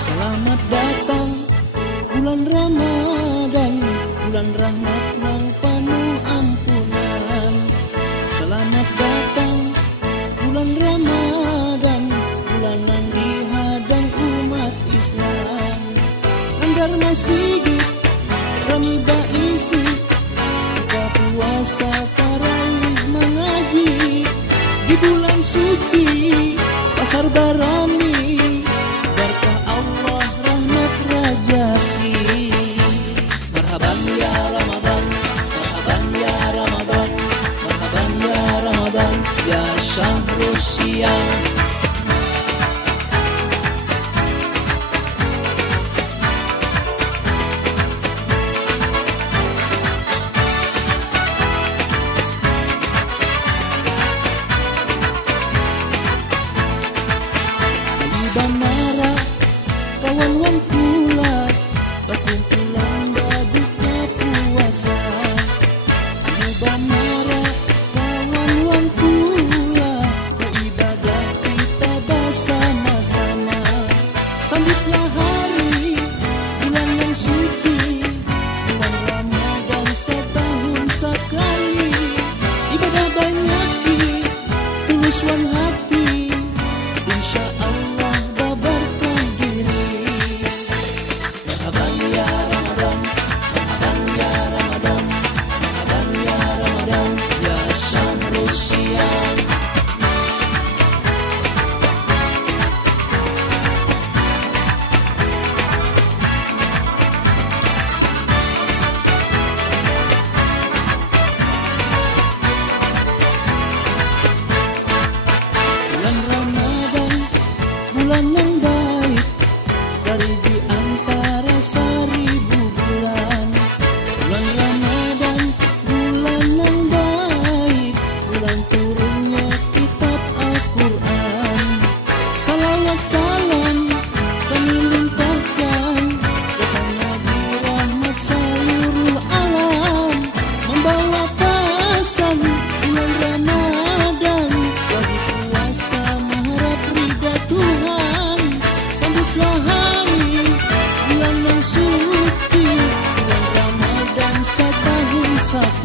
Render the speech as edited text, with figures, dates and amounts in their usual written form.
Selamat datang bulan Ramadan, bulan rahmat nang penuh ampunan. Selamat datang bulan Ramadan, bulan nang dihadang umat Islam. Langgar masjid, rami baisi, buka puasa tarawih mengaji. Di bulan suci pasar barami, berkah Allah rahmat rajaki. Marhaban ya Ramadan, marhaban ya Ramadan, marhaban ya Ramadan, ya syahrus siyam. Banara kawan-wan pula berkumpulan buka puasa. Ayo banara kawan-wan pula beribadah kita bersama-sama. Sambutlah hari bulan yang suci, bulan Ramadan setahun sekali. Ibadah banyaki tulus wan hati, insya Allah babarkan diri. Marhaban ya Ramadan, marhaban ya Ramadan, marhaban ya Ramadan, ya syahrus siyam. Bulan Ramadan, bulan yang baik dari di antara seribu bulan. Bulan Ramadan, bulan yang baik, bulan turunnya kitab Al-Quran. Salawat salam kami limpahkan kesan Nabi rahmat seluruh alam, membawa pesan bulan Ramadan, wajib puasa mengharap ridha Tuhan. Sambutlah hari bulan yang suci, bulan Ramadan setahun sekali.